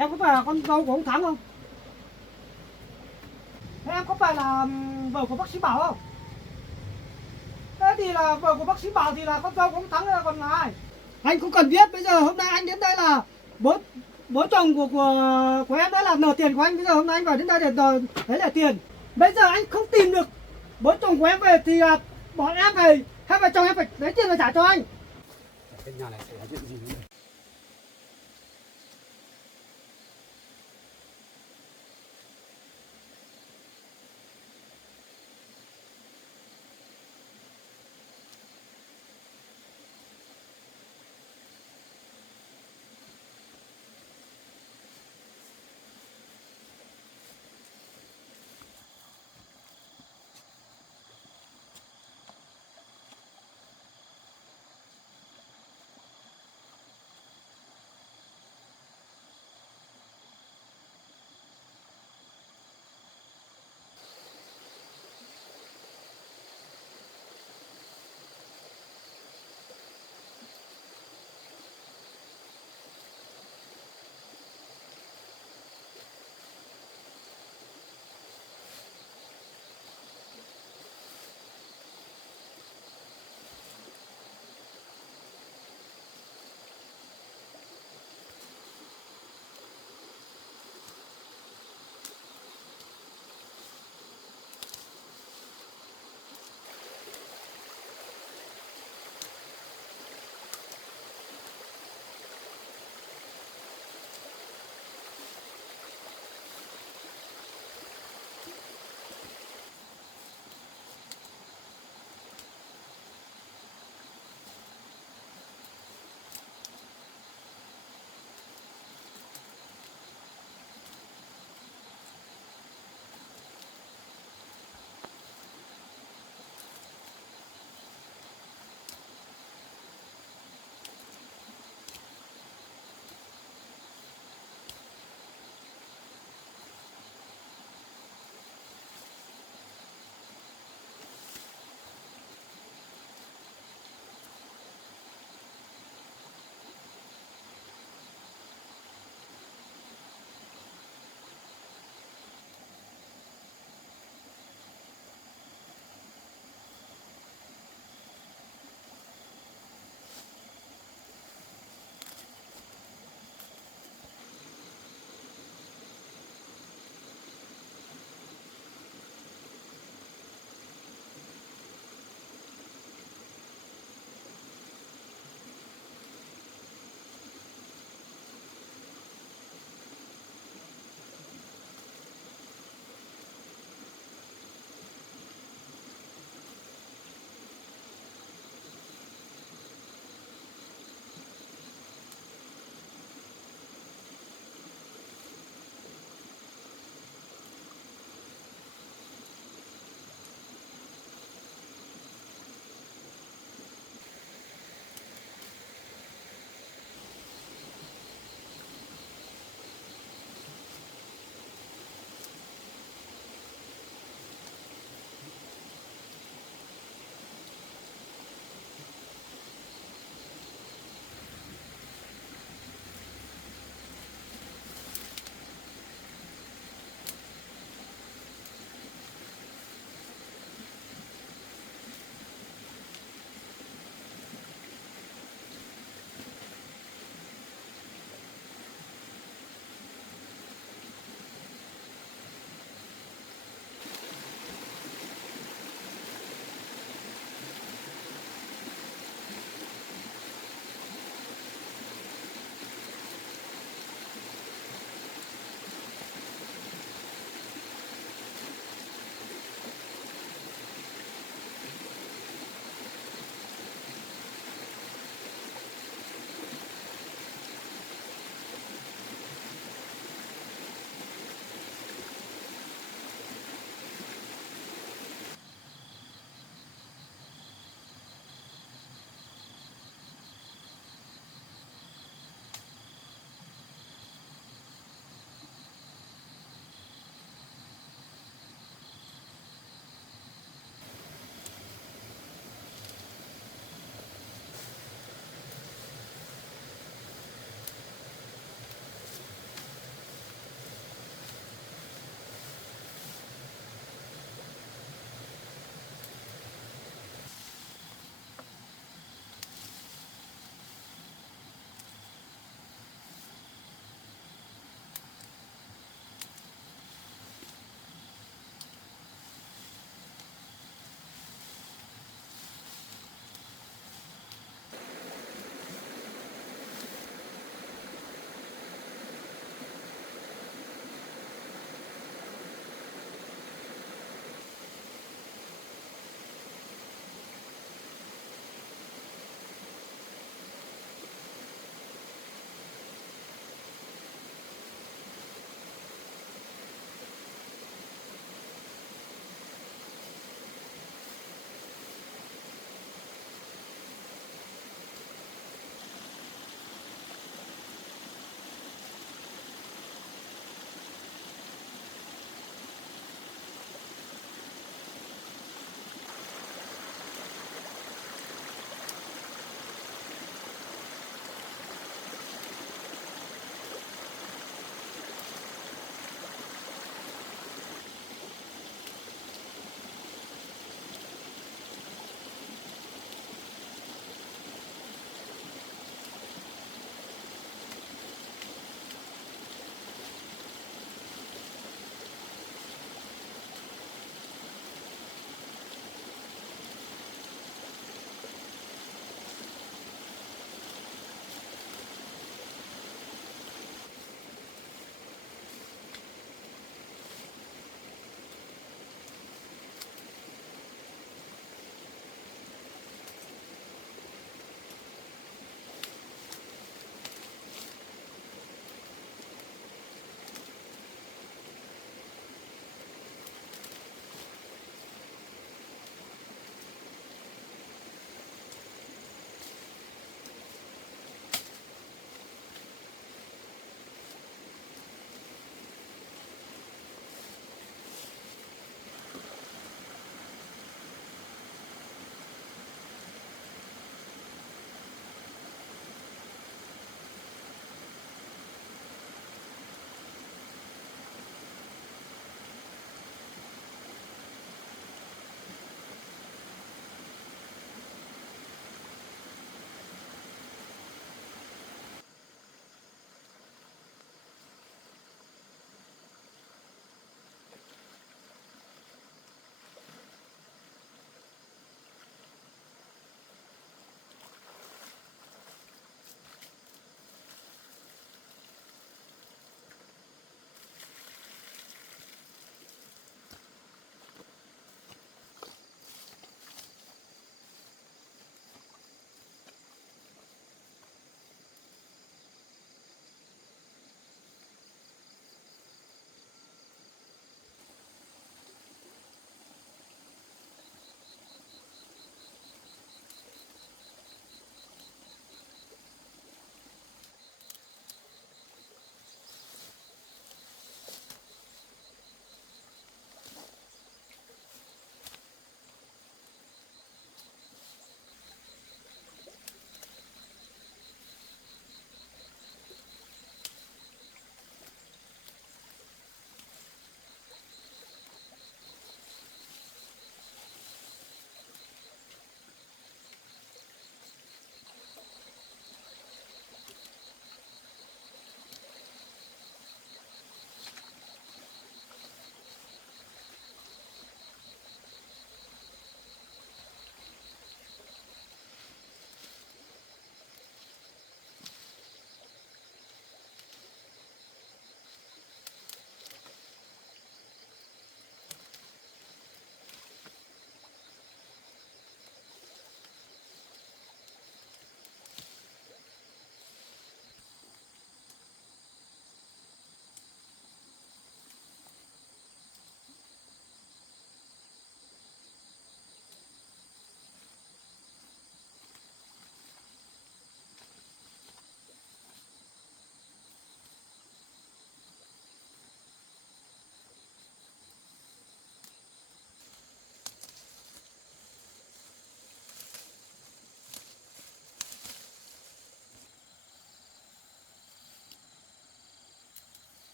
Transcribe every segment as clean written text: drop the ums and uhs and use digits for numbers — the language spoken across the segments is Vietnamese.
Em có phải là con dâu của ông Thắng không? Thế em có phải là vợ của bác sĩ Bảo không? Thế thì là vợ của bác sĩ Bảo thì là con dâu của ông Thắng là còn là ai? Anh không cần biết, bây giờ hôm nay anh đến đây là bố bố chồng của em đấy là nợ tiền của anh, bây giờ hôm nay anh vào đến đây để đòi lấy lại tiền. Bây giờ anh không tìm được bố chồng của em về thì là bọn em phải, hai vợ chồng em phải lấy tiền và trả cho anh. Cái nhà này xảy ra chuyện gì nữa?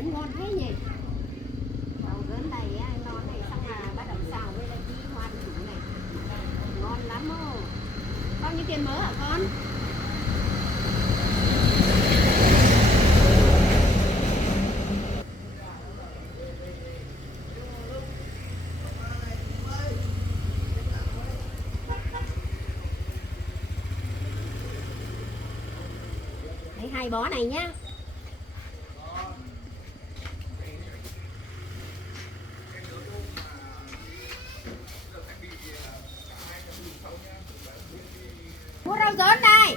gớn ngon thế nhỉ. Rau gớn này á, non này xong là bắt đầu xào với lại tí hoa củ này. Ngon lắm ô. Bao nhiêu tiền mớ hả con? Lấy 2 bó này nhá. Mua rau dớn đây.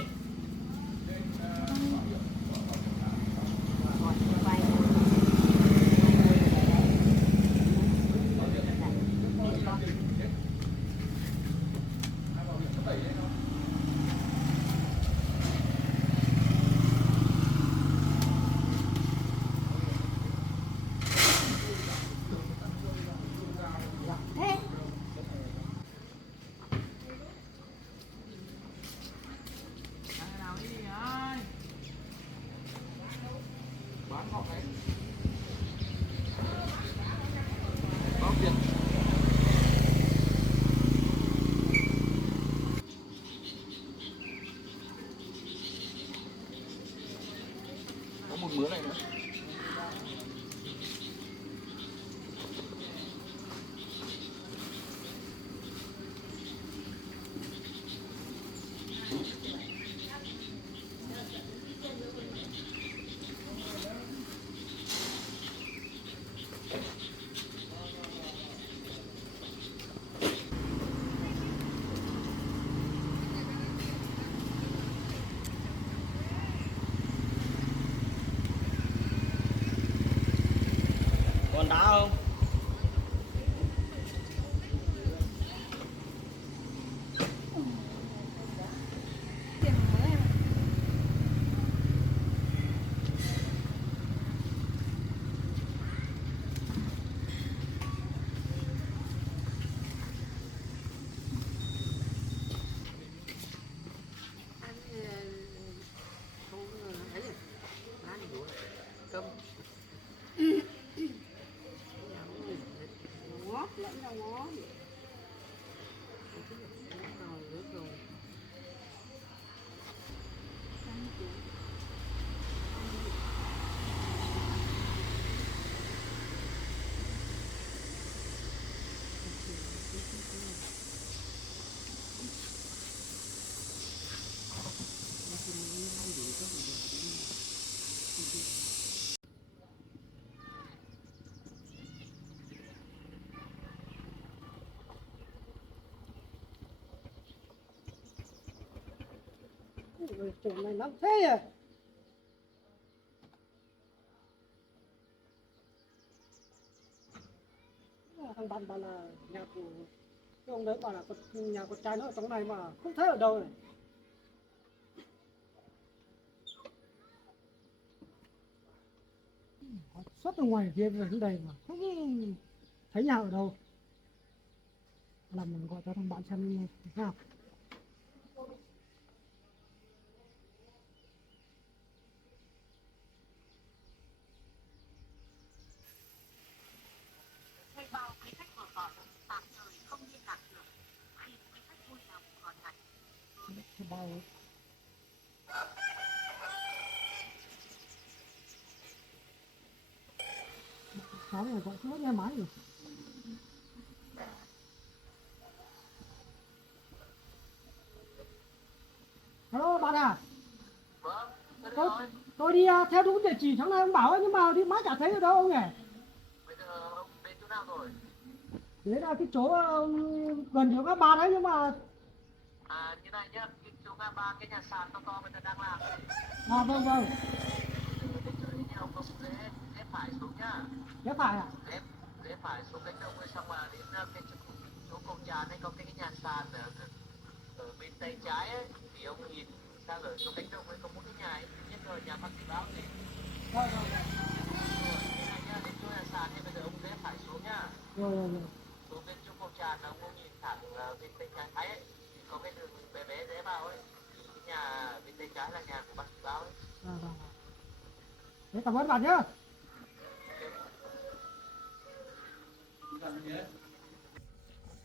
Thế. Bán họ đấy. Có tiền. Có một mớ này nữa. Còn đá không? Ngót lẫn rau ngót. Chỗ này lắm thế à. Thằng bạn bảo là nhà của cái ông đấy bảo là nhà con trai nó ở trong này mà không thấy ở đâu này. Xuất ở ngoài kia về đến đây mà không thấy nhà ở đâu. Làm mình gọi cho thằng bạn xem nào. Bao sáng rồi gọi suốt nghe máy rồi. Hello bạn à. Tôi đi theo đúng địa chỉ sáng nay ông bảo ấy, nhưng mà đi mãi chả thấy ở đâu ông nhỉ. Bây giờ ông đến chỗ nào rồi? Đấy là cái chỗ gần chỗ các bạn ấy nhưng mà Như này nhá, cái chỗ ngã ba cái nhà sàn to bây giờ đang làm. vâng vâng. Nhưng ông rẽ phải xuống nhá. Ghé phải à? Rẽ phải xuống cánh đồng rồi xong mà đến cái chỗ cầu tràn ấy có cái nhà sàn ở bên tay trái ấy, thì ông nhìn sang ở chỗ cánh đồng ấy có một cái nhà ấy, biết rồi nhà bác sĩ báo gì. Vâng vâng. Thế này nhá, đến chỗ nhà sàn thì bây giờ ông rẽ phải xuống nhá. Rồi. Xuống bên chỗ cầu tràn là ông nhìn thẳng bên tay trái ấy, thì có cái đường bé bé rẽ vào ấy. Cái nhà bên tay trái là nhà của bác sĩ báo ấy. Vâng. Thế cảm ơn bạn nhé.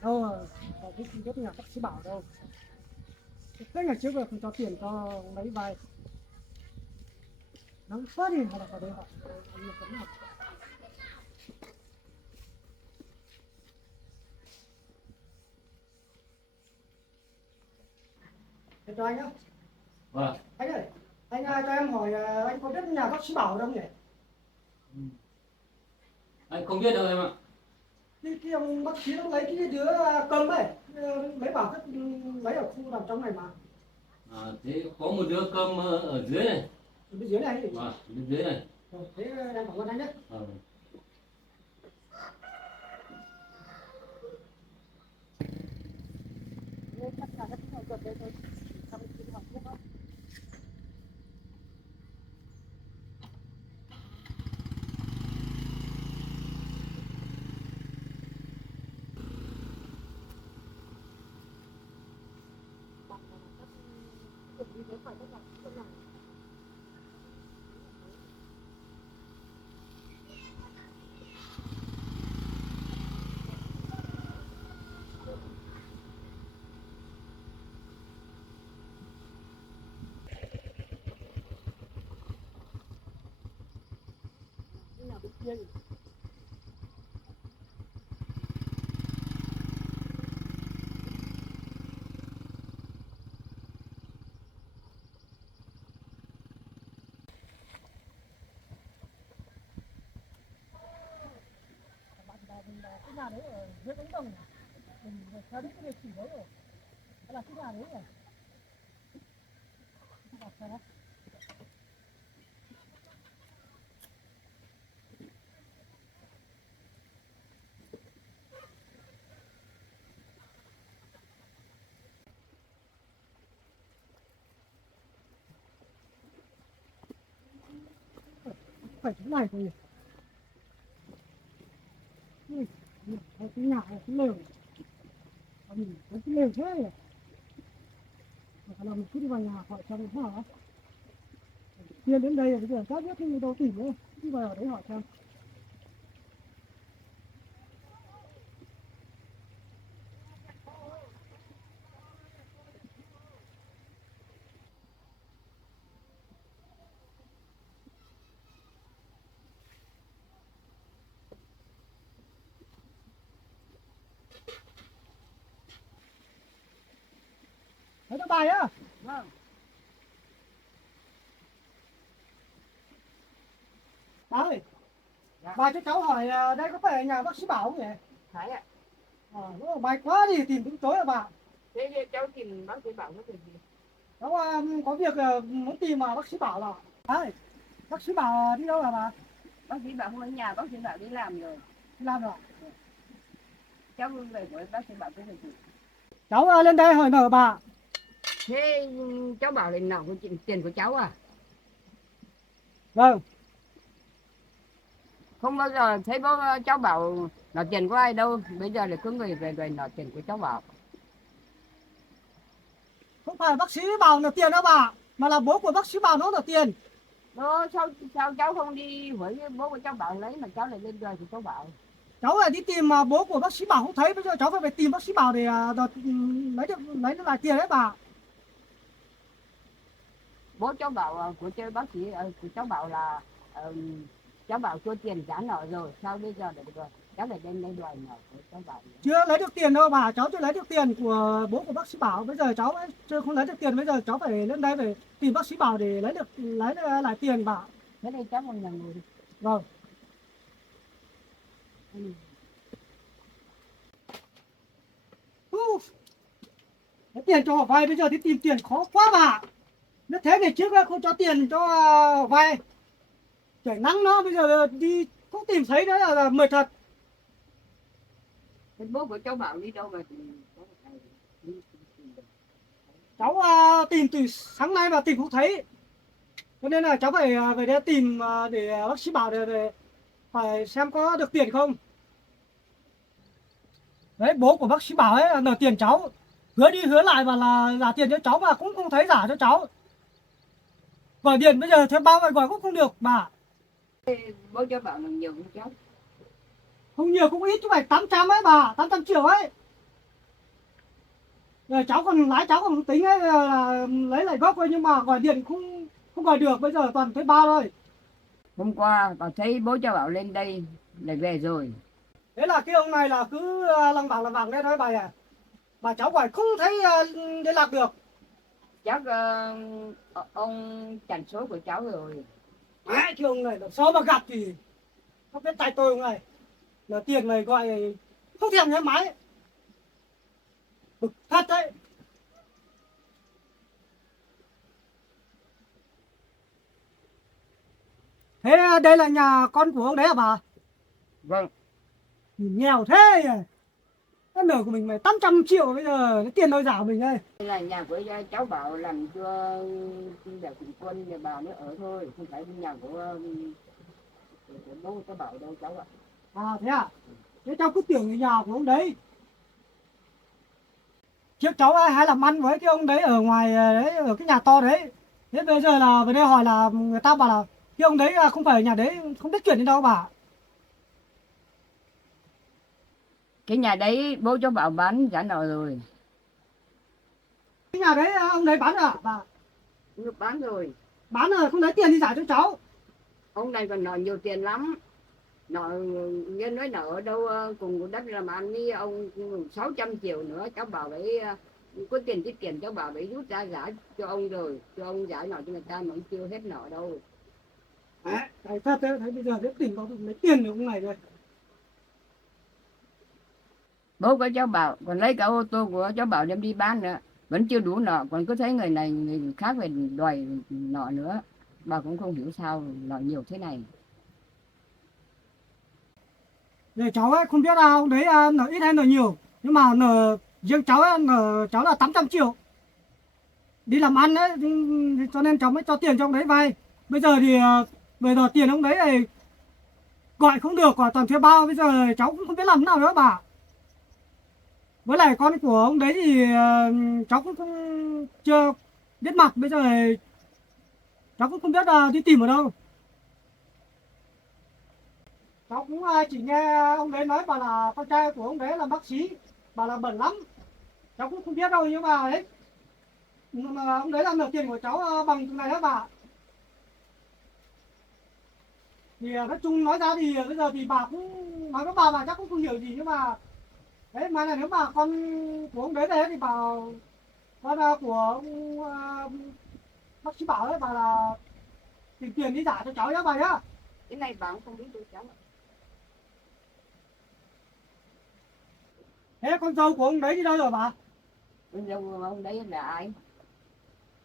đâu có cái chi tiết nhà bác sĩ bảo đâu. Cái ngày trước là không cho tiền cho lấy vay. Nắng quá đi hay là vào đây họ ăn một tấm nào. Để cho anh nhá. Vâng. Anh ơi, anh cho em hỏi anh có biết nhà bác sĩ bảo ở đâu nhỉ? Anh không biết đâu em ạ. Cái ông bác sĩ nó lấy cái đứa cầm ấy, lấy bảo thức lấy ở khu nằm trong này mà. Thế có một đứa cơm ở dưới này. Ở bên dưới này. Vâng, bên dưới này. Rồi, thế em cảm ơn anh nhé. Chắc là rất là gần đây thôi. Thăm cái học thuốc đó. Cái nhà đấy ở dưới cánh đồng mình theo đúng cái địa chỉ đấy rồi. Đó là cái nhà đấy rồi. Đọc xem đó. Phải chỗ này thôi. Cái nhà này cái lều. Cái lều thế này. Là mình cứ đi vào nhà hỏi xem thế nào. Tiền đến đây rồi bây giờ chắc biết nhưng đâu tìm nữa. Đi vào đấy hỏi xem. Thấy bài á? Vâng. Bà ơi, Dạ. bà cho cháu hỏi đây có phải nhà bác sĩ Bảo không nhỉ? Phải ạ. May quá đi tìm đúng tối à bà. Thế cháu tìm bác sĩ Bảo nó việc gì? Cháu có việc muốn tìm mà bác sĩ Bảo là. Đấy, bác sĩ Bảo đi đâu là bà? Bác sĩ Bảo không ở nhà, bác sĩ Bảo đi làm rồi. Đi làm rồi. Cháu về với bác sĩ Bảo cái việc gì? Cháu lên đây hỏi nợ bà. Thế cháu bảo là nợ tiền của cháu à? Vâng. Không bao giờ thấy cháu bảo nợ tiền của ai đâu. Bây giờ là cứ người về nợ tiền của cháu Bảo. Không phải bác sĩ Bảo nợ tiền đâu bà, mà là bố của bác sĩ Bảo nó nợ tiền. Đó, sao cháu không đi với bố của cháu Bảo lấy mà cháu lại lên đời của cháu Bảo? Cháu lại đi tìm mà bố của bác sĩ Bảo không thấy, bây giờ cháu phải tìm bác sĩ Bảo để lấy lại tiền đấy bà. Bố cháu Bảo của chơi bác sĩ của cháu Bảo là cháu Bảo cho tiền trả nợ rồi, sao bây giờ lại được cháu lại lên đây đòi nợ của cháu Bảo? Chưa lấy được tiền đâu bà, cháu chưa lấy được tiền của bố của bác sĩ Bảo. Bây giờ cháu chưa không lấy được tiền, bây giờ cháu phải lên đây để tìm bác sĩ Bảo để lấy lại tiền bà. Thế đây cháu còn nhà người đi. Vâng. Cái tiền cho họ vay bây giờ thì tìm tiền khó quá bà. Nếu thế ngày trước không cho tiền cho vay. Trời nắng nó bây giờ đi không tìm thấy nữa là mệt thật. Thế bố của cháu Bảo đi đâu mà Cháu tìm từ sáng nay mà tìm không thấy. Cho nên là cháu phải về đây tìm để bác sĩ Bảo để phải xem có được tiền không. Đấy, bố của bác sĩ Bảo ấy là nợ tiền cháu. Hứa đi hứa lại mà là trả tiền cho cháu mà cũng không thấy trả cho cháu. Gọi điện bây giờ thêm bao ngày gọi cũng không được bà. bố cháu Bảo là nhiều hơn cháu? Không nhiều cũng ít chứ phải 800 ấy bà, 800 triệu ấy. Rồi cháu còn lái cháu còn tính ấy là lấy lại gốc thôi, nhưng mà gọi điện không không gọi được, bây giờ toàn thuê bao thôi. Hôm qua bà thấy bố cháu bảo lên đây lại về rồi. Thế là cái ông này là cứ lằng vằng đây thôi bà à. Bà cháu gọi không thấy liên lạc được. Chắc ông chặn số của cháu rồi. Đấy, thì ông này làm sao mà gặp thì không biết tay tôi ông này. Là tiền này gọi không thèm nghe máy. Bực thật đấy. Thế đây là nhà con của ông đấy à bà? Vâng. Nhìn nghèo thế nhỉ. Cái nợ của mình mày 800 triệu bây giờ cái tiền đâu giả mình đây. Đây là nhà của cháu Bảo làm cho đại quân quân nhà bà nó ở thôi, không phải nhà của bố cháu Bảo đâu cháu ạ. À thế à? Thế cháu cứ tưởng người nhà của ông đấy. Trước cháu hay làm ăn với cái ông đấy ở ngoài đấy, ở cái nhà to đấy. Thế bây giờ là về đây hỏi là người ta bảo là cái ông đấy không phải ở nhà đấy, không biết chuyển đi đâu bà. Cái nhà đấy bố cháu Bảo bán trả nợ rồi. Cái nhà đấy ông đấy bán à bà? Bán rồi. Bán rồi không lấy tiền đi trả cho cháu. Ông này còn nợ nhiều tiền lắm. Nợ nghe nói nợ ở đâu cùng đất làm ăn với ông 600 triệu nữa. Cháu Bảo ấy có tiền tiết kiệm, cháu Bảo ấy rút ra trả cho ông rồi, cho ông trả nợ cho người ta mà ông chưa hết nợ đâu. Đấy, thấy thật đấy, thấy bây giờ biết tỉnh có lấy tiền được ông này rồi. Bố của cháu Bảo còn lấy cả ô tô của cháu Bảo đem đi bán nữa, vẫn chưa đủ nợ, còn cứ thấy người này người khác về đòi nợ nữa. Bà cũng không hiểu sao nợ nhiều thế này. Để cháu ấy không biết ông đấy nợ ít hay nợ nhiều, nhưng mà nợ riêng cháu ấy, nợ cháu là 800 triệu. Đi làm ăn đấy, cho nên cháu mới cho tiền cho ông đấy vay. Bây giờ thì bây giờ tiền ông đấy này gọi không được, toàn thuê bao, bây giờ cháu cũng không biết làm thế nào nữa bà. Với lại con của ông đấy thì cháu cũng không chưa biết mặt, bây giờ cháu cũng không biết đi tìm ở đâu. Cháu cũng chỉ nghe ông đấy nói bảo là con trai của ông đấy là bác sĩ, bảo là bẩn lắm. Cháu cũng không biết đâu, nhưng mà đấy, mà ông đấy là nợ tiền của cháu bằng cái này đó bà. Thì nói chung nói ra thì bây giờ thì bà cũng nói với bà chắc cũng không hiểu gì, nhưng mà đấy mà là nếu mà con của ông đấy về thì bảo con của ông bác sĩ Bảo ấy, bà là tìm tiền đi trả cho cháu nhá bà nhá. Cái này bà cũng không biết tôi cháu. Thế con dâu của ông đấy đi đâu rồi bà? Con dâu của ông đấy là ai?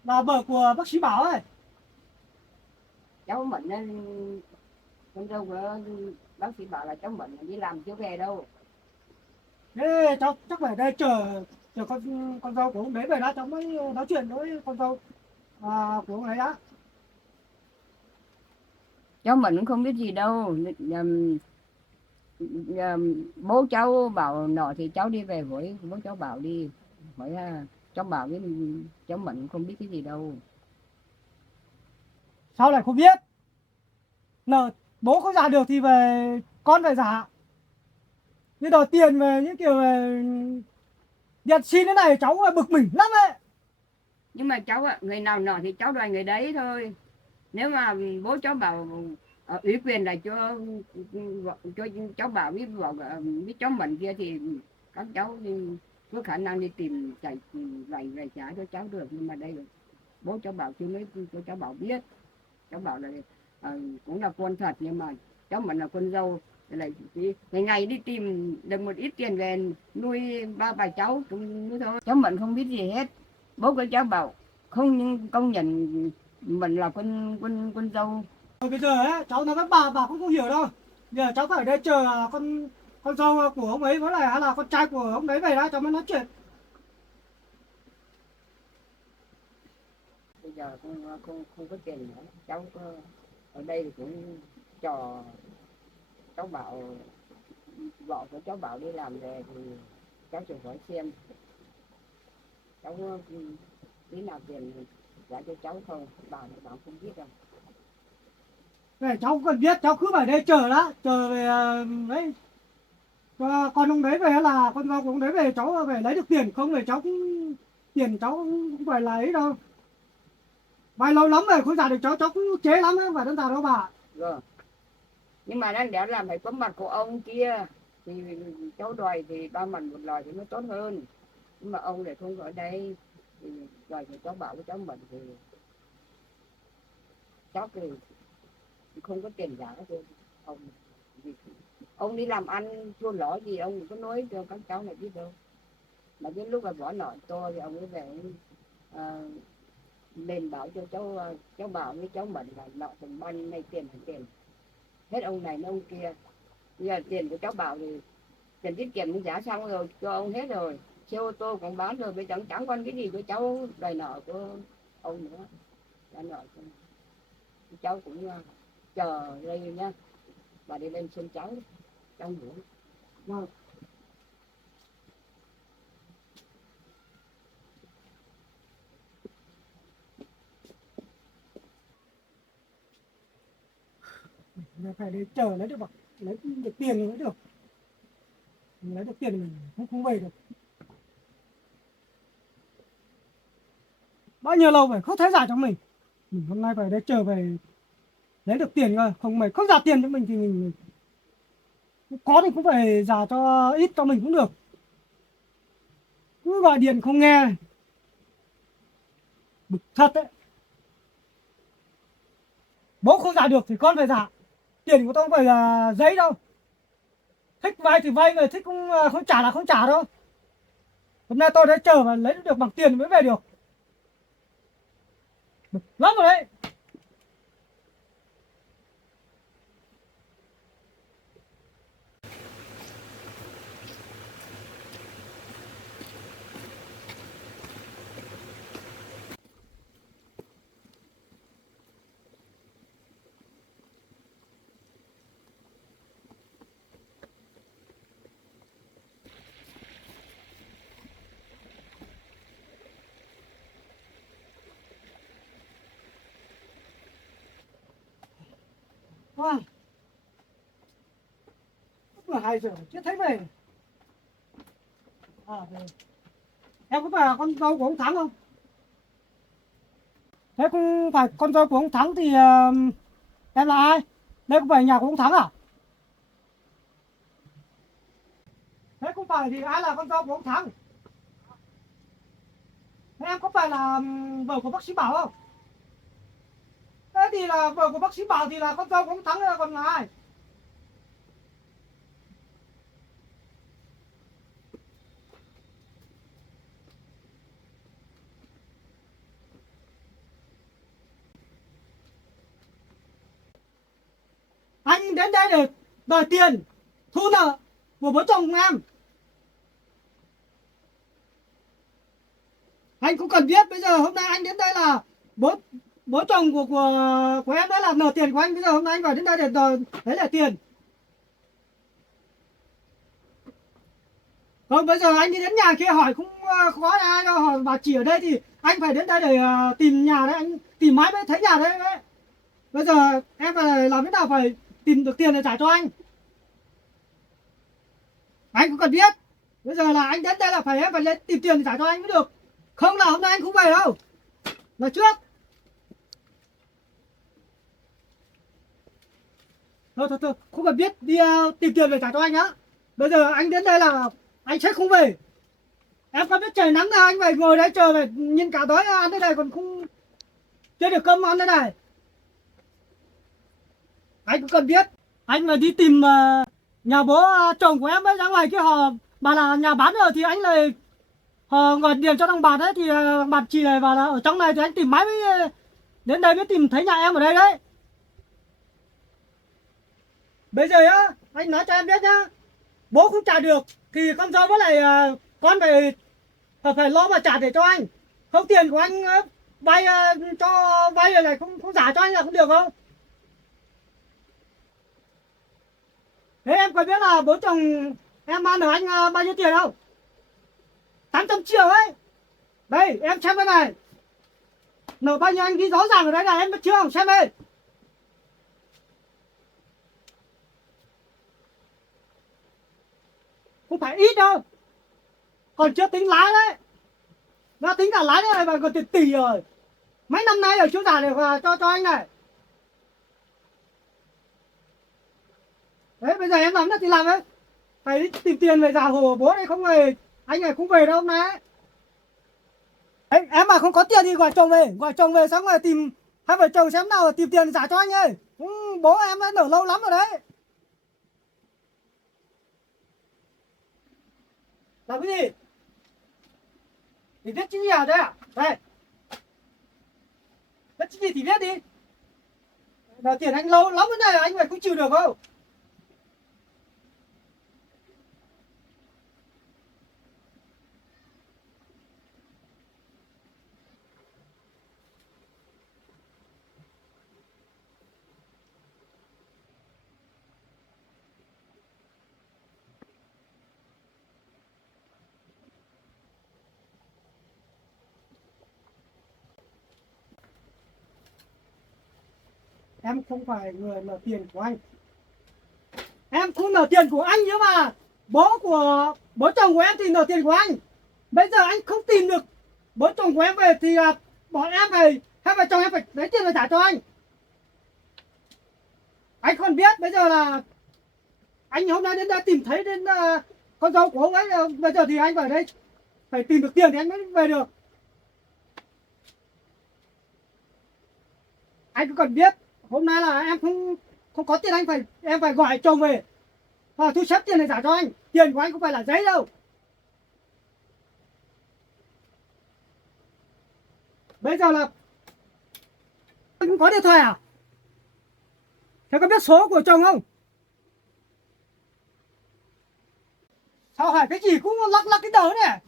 Là vợ của bác sĩ Bảo ấy. Cháu Mận nên con dâu của bác sĩ Bảo là cháu Mận đi làm chưa về đâu. Thế cháu chắc phải đây chờ con dâu của ông đấy về đã, cháu mới nói chuyện với con dâu của ông ấy đã. Cháu Mận cũng không biết gì đâu. Bố cháu Bảo nọ thì cháu đi về với bố cháu Bảo đi hỏi cháu Bảo với cháu Mận cũng không biết cái gì đâu. Sao lại không biết? Nợ bố không trả được thì về con phải trả. Như đòi tiền về những kiểu về điện xin thế này cháu bực mình lắm ấy. Nhưng mà cháu người nào nọ thì cháu đòi người đấy thôi. Nếu mà bố cháu Bảo ủy quyền là cho cháu Bảo với cháu Mận kia thì các cháu có khả năng đi tìm chạy vay trả cho cháu được. Nhưng mà đây bố cháu Bảo chưa nói cho cháu Bảo biết. Cháu Bảo là cũng là con thật, nhưng mà cháu Mận là con dâu, lại ngày ngày đi tìm được một ít tiền về nuôi ba bà cháu cũng như thôi. Cháu Mận không biết gì hết. Bố của cháu Bảo không công nhận mình là con dâu. Bây giờ ấy, cháu nói với bà cũng không hiểu đâu. Giờ cháu phải ở đây chờ con dâu của ông ấy với lại là con trai của ông đấy về đã cháu mới nói chuyện. Bây giờ không có tiền nữa. Cháu ở đây cũng cho cháu Bảo, vợ của cháu Bảo đi làm về thì cháu chỉ hỏi xem cháu tí nào tiền trả cho cháu không. Bảo không biết đâu. Để cháu không cần biết, cháu cứ phải đây chờ đã, chờ về đấy. Còn ông đấy về là con dâu của ông đấy về cháu phải lấy được tiền, không về cháu cũng tiền cháu cũng phải lấy đâu. Vài lâu lắm rồi không giả được cháu cũng chế lắm ấy, không phải đơn giản đâu bà. Rồi. Nhưng mà đáng lẽ là phải có mặt của ông kia thì cháu đòi thì ba mặt một lời thì nó tốt hơn. Nhưng mà ông lại không ở đây thì rồi thì cháu bảo với cháu mình thì cháu thì không có tiền trả cho ông. Ông đi làm ăn thua lỗ gì ông có nói cho các cháu này biết đâu. Mà đến lúc mà bỏ nợ to thì ông ấy về lên bảo cho cháu bảo với cháu mình là nợ từng bao nhiêu tiền thành tiền hết ông này ông kia. Bây giờ tiền của cháu bảo thì tiền tiết kiệm cũng trả xong rồi cho ông hết rồi, xe ô tô cũng bán rồi, bây giờ chẳng còn cái gì cho cháu đòi nợ của ông nữa. Trả nợ cho cháu cũng chờ đây nhá, bà đi lên xem cháu trong buổi. Vâng. Phải để chờ lấy được bạc, lấy được tiền thì mới được. Mình lấy được tiền thì mình không về được. Bao nhiêu lâu phải không thấy giả cho mình hôm nay phải để chờ về lấy được tiền rồi, không mày không giả tiền cho mình thì mình có thì cũng phải giả cho ít cho mình cũng được. Cứ gọi điện không nghe này. Bực thật đấy. Bố không giả được thì con phải giả. Tiền của tôi không phải là giấy đâu. Thích vay thì vay, người thích không trả là không trả đâu. Hôm nay tôi đã chờ và lấy được bằng tiền mới về được. Bực lắm rồi đấy. Wow. Lúc 2 giờ chưa thấy về. Về. Em có phải là con dâu của ông Thắng không? Thế không phải con dâu của ông Thắng thì em là ai? Đây không phải nhà của ông Thắng à? Thế không phải thì ai là con dâu của ông Thắng? Thế em có phải là vợ của bác sĩ Bảo không? Thế thì là vợ của bác sĩ Bảo thì là con dâu của ông Thắng là còn là ai? Anh đến đây để đòi tiền thu nợ của bố chồng em. Anh cũng cần biết bây giờ hôm nay anh đến đây là bố chồng của em đấy là nợ tiền của anh, bây giờ hôm nay anh vào đến đây để đòi lấy lại tiền. Không, bây giờ anh đi đến nhà kia hỏi không có ai đâu, hỏi bà chỉ ở đây thì anh phải đến đây để tìm nhà đấy, anh tìm mãi mới thấy nhà đấy đấy. Bây giờ em phải làm thế nào phải tìm được tiền để trả cho anh. Anh cũng cần biết. Bây giờ là anh đến đây là em phải lên tìm tiền để trả cho anh mới được. Không là hôm nay anh không về đâu. Là trước. Thôi, không cần biết đi tìm tiền để trả cho anh á. Bây giờ anh đến đây là anh sẽ không về. Em có biết trời nắng nào anh phải ngồi đấy chờ phải nhìn cả đói ăn thế này còn không chưa được cơm ăn thế này. Anh cũng cần biết. Anh mà đi tìm nhà bố chồng của em ấy ra ngoài kia họ bà là nhà bán rồi thì anh lại họ gọi điện cho thằng bạn đấy thì bạn chỉ này vào là ở trong này thì anh tìm mãi mới đến đây mới tìm thấy nhà em ở đây đấy. Bây giờ á anh nói cho em biết nhá, bố không trả được thì con dâu với lại con phải lo mà trả để cho anh. Không tiền của anh vay cho vay rồi này không trả cho anh là không được không? Thế em có biết là bố chồng em ăn ở anh bao nhiêu tiền không? 800 triệu ấy. Đây em xem cái này. Nợ bao nhiêu anh ghi rõ ràng ở đây là em biết chưa? Xem đây. không phải ít đâu, còn chưa tính lãi đấy, nó tính cả lãi này mà còn tiền tỷ rồi. Mấy năm nay ở chỗ giả để cho anh này. Đấy bây giờ em làm nữa thì làm đấy, phải đi tìm tiền về giả hồ bố này, không về anh này cũng về đâu hôm nay. Đấy, em mà không có tiền thì gọi chồng về xong rồi tìm hai vợ chồng xem nào tìm tiền trả cho anh ơi. Bố em đã nở lâu lắm rồi đấy. Làm cái gì? Thì viết chữ gì à đây à? Đây. Viết chữ gì thì viết đi. Đòi tiền anh lâu lắm thế này anh phải không chịu được không? Em không phải người nợ tiền của anh. Em không nợ tiền của anh nhưng mà bố chồng của em thì nợ tiền của anh. Bây giờ anh không tìm được bố chồng của em về thì bọn em phải, hai vợ chồng em phải lấy tiền về trả cho anh. Anh không biết bây giờ là anh hôm nay đến đây tìm thấy đến con dâu của ông ấy, bây giờ thì anh phải đây phải tìm được tiền thì anh mới về được. Anh cũng cần biết hôm nay là em không có tiền, em phải gọi chồng về và thu xếp tiền để trả cho anh. Tiền của anh không phải là giấy đâu. Bây giờ là anh không có điện thoại à? Thế có biết số của chồng không? Sao hỏi cái gì cũng lắc lắc cái đầu này,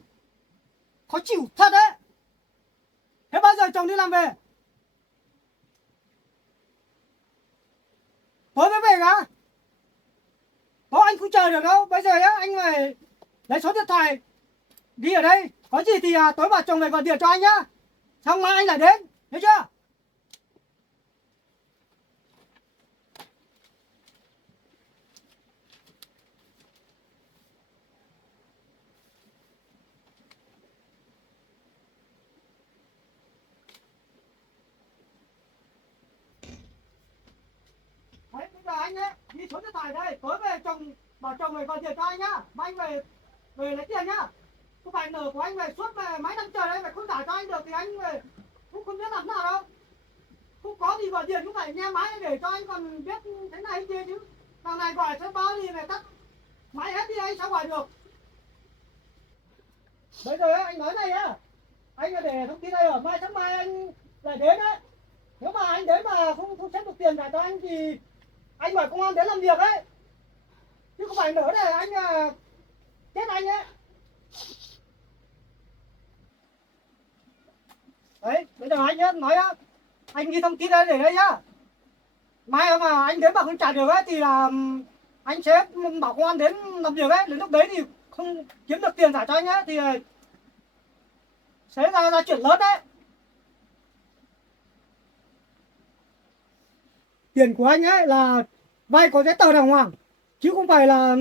khó chịu thật đấy. Thế bao giờ chồng đi làm về? Tối mới về cả. Tối anh không chờ được đâu. Bây giờ á anh phải lấy số điện thoại ghi ở đây. Có gì thì tối bảo chồng về gọi điện cho anh nhá. Xong mai anh lại đến, hiểu chưa? Đấy, bây giờ anh ấy ghi số điện thoại đây. Tối về bảo chồng về gọi điện cho anh nhá. Mai anh về lấy tiền nhá. Không phải nợ của anh về suốt về mấy năm trời đấy, phải không trả cho anh được thì anh về cũng không biết làm nào đâu. Không có gì gọi điện cũng phải nghe máy để cho anh còn biết thế này kia chứ. Thằng này gọi số bao thì phải tắt máy hết đi anh sao gọi được. Bây giờ anh nói này á, anh là để thông tin đây ở mai, sáng mai anh lại đến đấy. Nếu mà anh đến mà không xếp được tiền trả cho anh thì anh gọi công an đến làm việc đấy. Chứ không phải nữa để anh chết anh ấy. Đấy, bây giờ anh nhá, nói á, anh ghi thông tin đây để đây nhá. Mai mà anh đến mà không trả được ấy thì là anh sẽ bảo công an đến làm việc ấy. Đến lúc đấy thì không kiếm được tiền trả cho anh ấy thì sẽ ra chuyện lớn đấy. Tiền của anh ấy là vay có giấy tờ đàng hoàng, chứ không phải là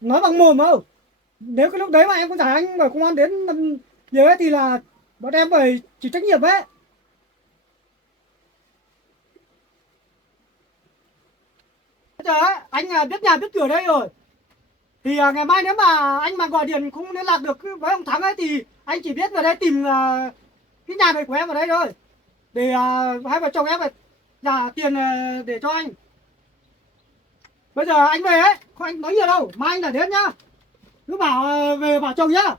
nói bằng mồm đâu. Nếu cái lúc đấy mà em không trả anh bảo công an đến làm việc ấy thì là bọn em phải chịu trách nhiệm ấy. Bây giờ ấy, anh biết nhà biết cửa đây rồi. Thì ngày mai nếu mà anh mà gọi điện không liên lạc được với ông Thắng ấy thì anh chỉ biết vào đây tìm cái nhà này của em ở đây thôi. Để hai vợ chồng em phải trả tiền để cho anh. Bây giờ anh về ấy, không anh nói nhiều đâu, mai anh lại đến nhá. Cứ bảo về bảo chồng nhá.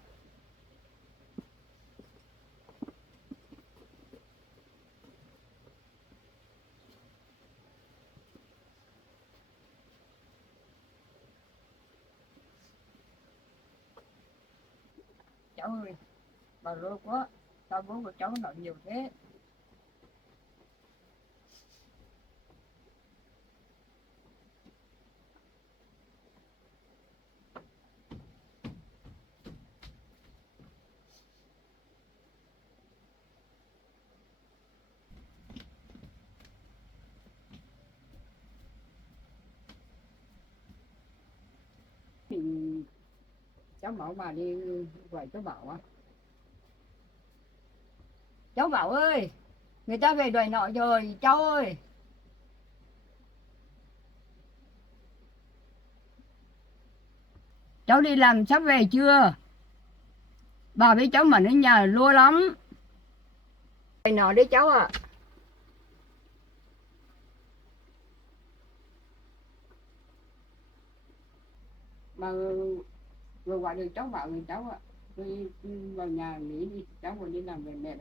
Cháu ơi, bà lô quá, sao bố của cháu nợ nhiều thế? Thì cháu bảo bà đi gọi cháu Bảo á. Cháu Bảo ơi, người ta về đòi nợ rồi cháu ơi. Cháu đi làm sắp về chưa? Bà với cháu Mận ở nhà lua lắm. Đòi nợ đấy cháu ạ. Mà vừa gọi được cháu Bảo người cháu ạ. Tôi vào nhà nghỉ đi, cháu còn đi làm về mệt.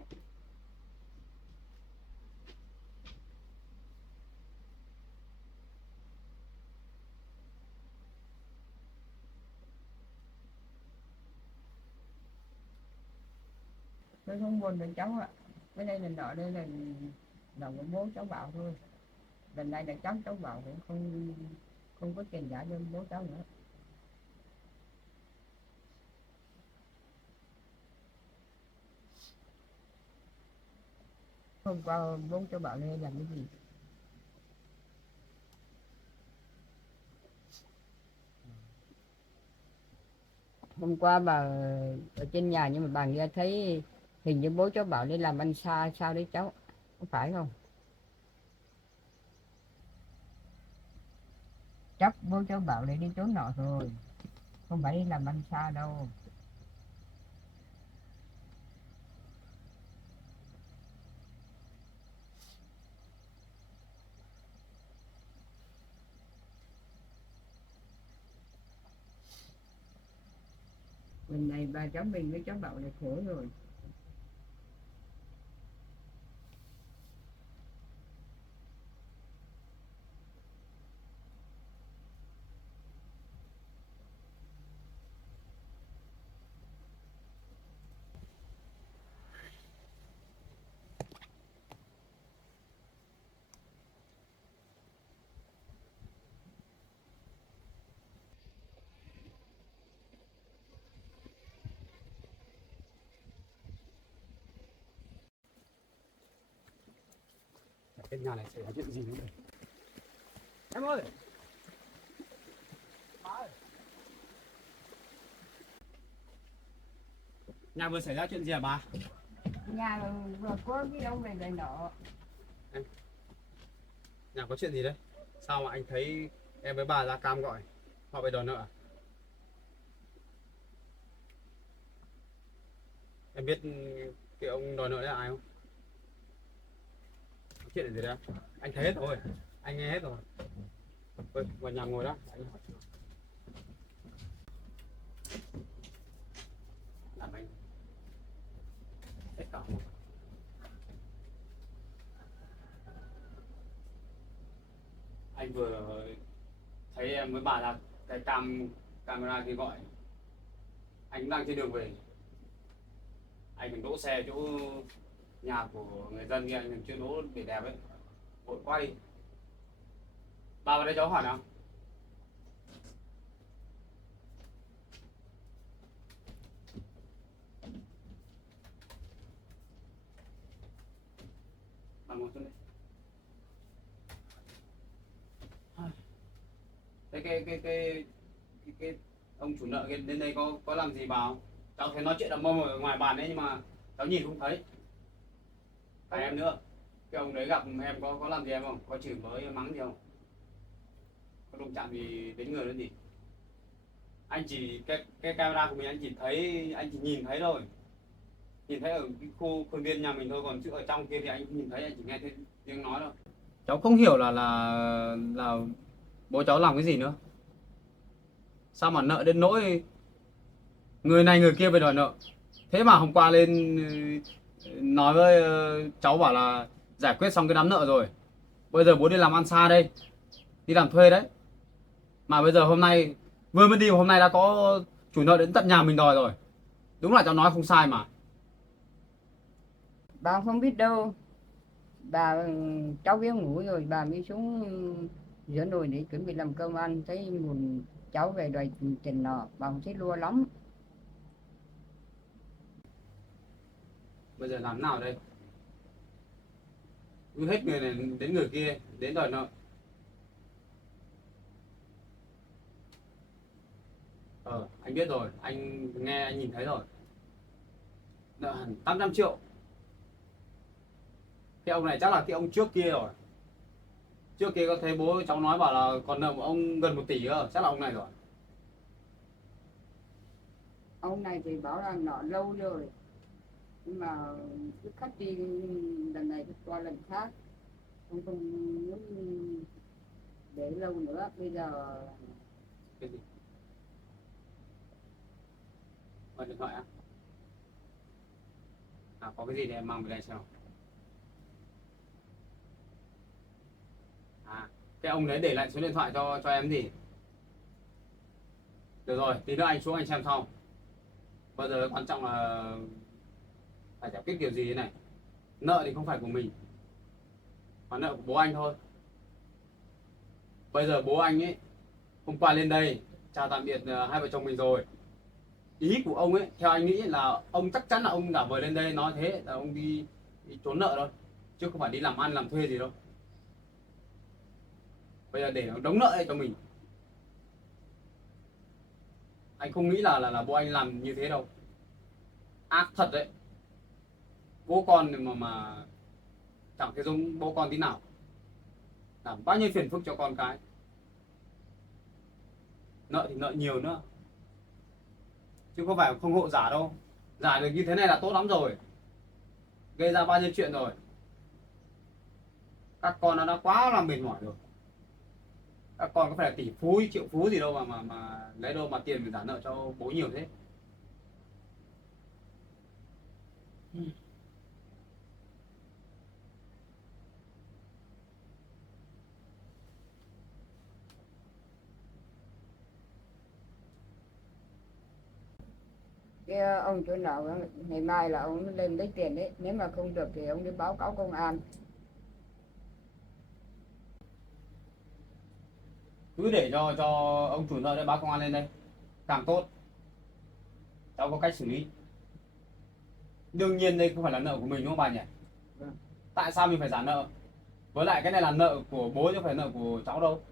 Tôi không buồn với cháu ạ. Cái đây là nợ, đây là của bố cháu Bảo thôi. Lần này là cháu Bảo cũng không có tiền trả cho bố cháu nữa. Hôm qua bố cháu Bảo lên làm cái gì? Hôm qua bà ở trên nhà nhưng mà bà nghe thấy hình như bố cháu Bảo lên làm ăn xa sao đấy cháu, có phải không? Chắc bố cháu Bảo lại đi trốn nợ rồi, không phải đi làm ăn xa đâu. Lần này bà cháu mình với cháu Bảo là khổ rồi. Cái nhà này xảy ra chuyện gì nữa đây? Em ơi! Bà ơi! Nhà vừa xảy ra chuyện gì hả bà? Nhà vừa có cái ông về đòi nợ. Nhà có chuyện gì đấy? Sao mà anh thấy em với bà ra cam gọi họ về đòi nợ à? Em biết cái ông đòi nợ đấy là ai không? Có chuyện gì đấy? Anh thấy hết rồi, anh nghe hết rồi. Thôi, vào nhà ngồi đó. Làm anh hết cả. Anh vừa thấy em với bà là cái camera kia gọi, anh cũng đang trên đường về, anh còn đỗ xe chỗ nhà của người dân kia, anh còn chưa đỗ để đẹp ấy, vội quá đi. Bà vào đây cháu hỏi nào. Bà ngồi xuống đây. Thế cái ông chủ nợ kia đến đây có làm gì bà không? Cháu thấy nói chuyện là mông ở ngoài bàn đấy nhưng mà cháu nhìn không thấy. Cả em nữa. Cái ông đấy gặp em có làm gì em không? Có chửi bới mắng gì không? Có đụng chạm gì đến người nữa gì? Anh chỉ cái camera của mình anh chỉ nhìn thấy thôi. Nhìn thấy ở cái khu khuôn viên nhà mình thôi, còn chứ ở trong kia thì anh không nhìn thấy, anh chỉ nghe thấy tiếng nói thôi. Cháu không hiểu là bố cháu làm cái gì nữa. Sao mà nợ đến nỗi người này người kia về đòi nợ. Thế mà hôm qua lên nói với cháu bảo là giải quyết xong cái đám nợ rồi. Bây giờ bố đi làm ăn xa đây, đi làm thuê đấy. Mà bây giờ hôm nay vừa mới đi, hôm nay đã có chủ nợ đến tận nhà mình đòi rồi. Đúng là cháu nói không sai mà. Bà không biết đâu. Bà cháu biết ngủ rồi bà mới xuống giữa nồi để chuẩn bị làm cơm ăn, thấy nguồn cháu về đòi tiền nợ, bà cũng thấy lua lắm. Bây giờ làm nào đây? Cứ hết người này đến người kia đến đòi nợ. Anh biết rồi, anh nghe anh nhìn thấy rồi. Nợ hẳn 800 triệu. Cái ông này chắc là cái ông trước kia rồi. Trước kia có thấy bố cháu nói bảo là còn nợ một ông gần 1 tỷ cơ, chắc là ông này rồi. Ông này thì bảo là nợ lâu rồi, nhưng mà cứ khách đi lần này thì qua lần khác, ông không muốn để lâu nữa. Bây giờ Cái gì? Gọi điện thoại á? Có cái gì để em mang về đây xem. Cái ông đấy để lại số điện thoại cho em gì? Được rồi, tí nữa anh xuống anh xem sau. Bây giờ quan trọng là phải giải quyết kiểu gì thế này. Nợ thì không phải của mình, mà nợ của bố anh thôi. Bây giờ bố anh ấy hôm qua lên đây chào tạm biệt hai vợ chồng mình rồi. Ý của ông ấy, theo anh nghĩ là ông chắc chắn là ông đã vừa lên đây nói thế là ông đi trốn nợ thôi, chứ không phải đi làm ăn làm thuê gì đâu. Bây giờ để nó đóng nợ đây cho mình. Anh không nghĩ là bố anh làm như thế đâu. Ác thật đấy. Bố con mà chẳng thấy giống bố con tí nào. Làm bao nhiêu phiền phức cho con cái. Nợ thì nợ nhiều nữa, chứ không phải không hộ giả đâu. Giả được như thế này là tốt lắm rồi. Gây ra bao nhiêu chuyện rồi. Các con nó đã quá là mệt mỏi rồi. Các con có phải là tỷ phú triệu phú gì đâu mà lấy đâu mà tiền để trả nợ cho bố nhiều thế. cái ông chỗ nợ ngày mai là ông lên lấy tiền đấy, nếu mà không được thì ông đi báo cáo công an. Cứ để cho ông chủ nợ đây báo công an lên đây càng tốt, cháu có cách xử lý. Đương nhiên đây không phải là nợ của mình đúng không bà nhỉ? Vâng. Tại sao mình phải trả nợ? Với lại cái này là nợ của bố chứ không phải nợ của cháu đâu.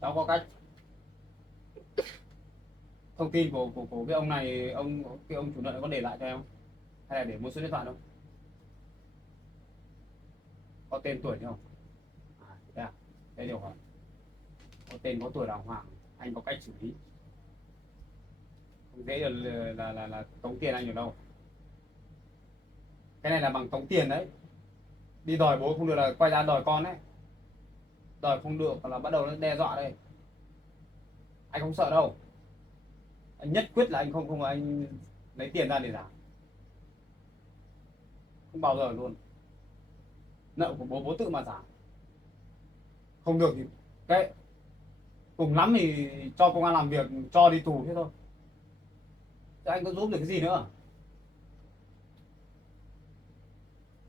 Cháu có cách. Thông tin của cái ông này, cái ông chủ nợ có để lại cho em không? Hay là để một số điện thoại đâu? Có tên tuổi không? Đây à? Đây điều hỏi. Có tên có tuổi đàng hoàng, anh có cách xử lý. Không dễ là tống tiền anh được đâu. Cái này là bằng tống tiền đấy. Đi đòi bố không được là quay ra đòi con đấy. Đòi không được là bắt đầu nó đe dọa đây. Anh không sợ đâu. Anh nhất quyết là anh không anh lấy tiền ra để trả. Không bao giờ luôn. Nợ của bố tự mà trả. Không được thì kệ. Cùng lắm thì cho công an làm việc, cho đi tù thế thôi. Thế anh có giúp được cái gì nữa.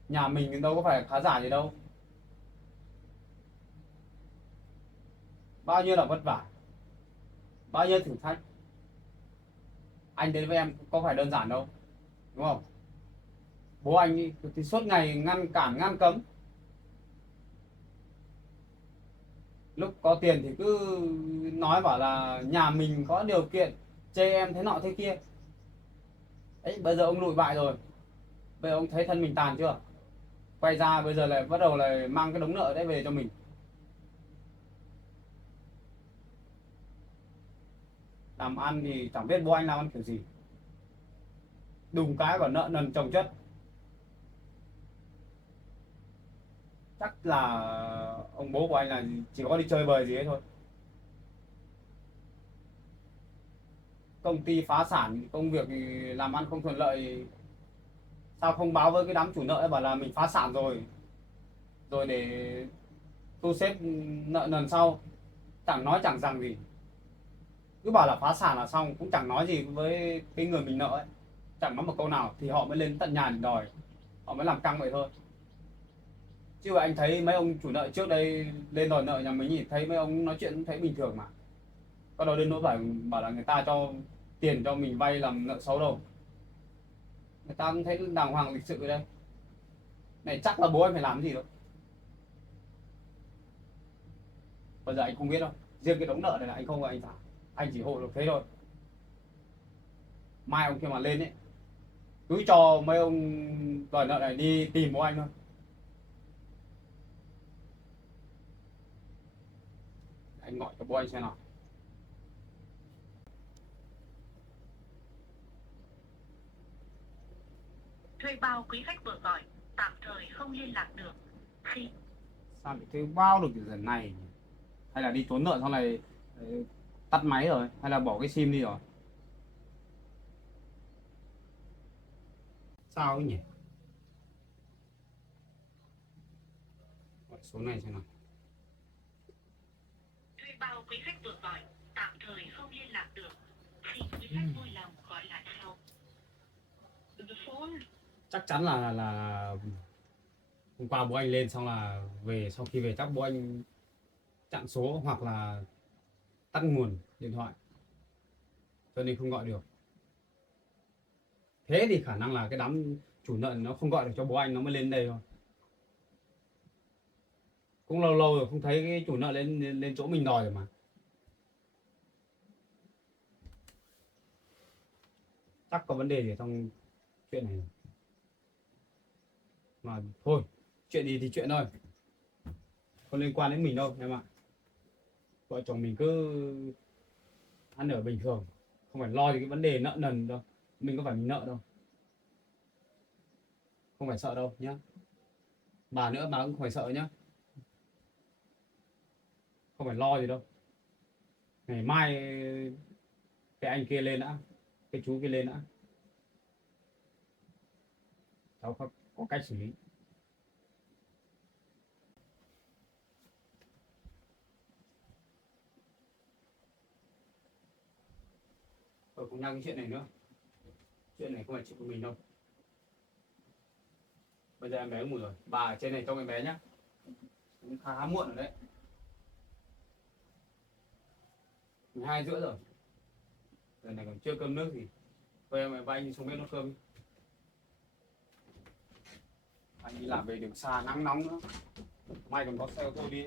Nhà mình đâu có phải khá giả gì đâu. Bao nhiêu là vất vả, bao nhiêu thử thách. Anh đến với em có phải đơn giản đâu, đúng không? Bố anh thì suốt ngày ngăn cản ngăn cấm. Lúc có tiền thì cứ nói bảo là nhà mình có điều kiện, chê em thế nọ thế kia. Đấy, bây giờ ông lụi bại rồi. Bây giờ ông thấy thân mình tàn chưa? Quay ra bây giờ lại bắt đầu lại mang cái đống nợ đấy về cho mình. Làm ăn thì chẳng biết bố anh làm ăn kiểu gì. Đùng cái vào nợ nần chồng chất. Chắc là ông bố của anh là chỉ có đi chơi bời gì ấy thôi. Công ty phá sản, công việc thì làm ăn không thuận lợi. Sao không báo với cái đám chủ nợ ấy bảo là mình phá sản rồi, rồi để thu xếp nợ nần sau. Chẳng nói chẳng rằng gì. Cứ bảo là phá sản là xong, cũng chẳng nói gì với cái người mình nợ ấy. Chẳng nói một câu nào thì họ mới lên tận nhà để đòi. Họ mới làm căng vậy thôi. Chứ anh thấy mấy ông chủ nợ trước đây lên đòi nợ nhà mình thì thấy mấy ông nói chuyện thấy bình thường mà. Có đâu đến nỗi phải bảo là người ta cho tiền cho mình vay làm nợ xấu đâu. Người ta cũng thấy đàng hoàng lịch sự ở đây. Này chắc là bố anh phải làm gì đâu. Bây giờ anh không biết đâu. Riêng cái đống nợ này là anh không, anh trả. anh chỉ hộ được thế thôi. Mai ông kia mà lên ấy, cứ cho mấy ông đòi nợ này đi tìm bố anh thôi. Anh gọi cho bố anh xem nào. Thuê bao quý khách vừa gọi tạm thời không liên lạc được. Khi Sao lại thuê bao được từ giờ này? Hay là đi trốn nợ sau này tắt máy rồi, hay là bỏ cái sim đi rồi? Sao ấy nhỉ? Gọi số này xem nào. thuê bao quý khách vừa gọi tạm thời không liên lạc được. Xin quý khách vui lòng gọi lại sau. The phone. Chắc chắn là hôm qua bố anh lên xong là về, sau khi về chắc bố anh chặn số hoặc là tắt nguồn điện thoại cho nên không gọi được. Thế thì khả năng là cái đám chủ nợ nó không gọi được cho bố anh, nó mới lên đây thôi. Cũng lâu lâu rồi không thấy cái chủ nợ lên chỗ mình đòi rồi mà. Chắc có vấn đề gì trong chuyện này. Mà thôi, chuyện gì thì chuyện thôi, không liên quan đến mình đâu em ạ. Vợ chồng mình cứ ăn ở bình thường, không phải lo gì cái vấn đề nợ nần đâu. Mình có phải mình nợ đâu, không phải sợ đâu nhá. Bà nữa bà cũng không phải sợ nhá, không phải lo gì đâu. Ngày mai cái anh kia lên đã, cái chú kia lên đã, cháu có cách xử lý. Không nhắc cái chuyện này nữa, chuyện này không phải chuyện của mình đâu. Bây giờ em bé ngủ rồi, bà ở trên này trông em bé nhá. Cũng khá muộn rồi đấy, 12:30 rồi, giờ này còn chưa cơm nước gì. Thôi em và anh đi xuống bếp nấu cơm đi. Anh đi làm về đường xa nắng nóng nữa, mai còn có xe ô tô đi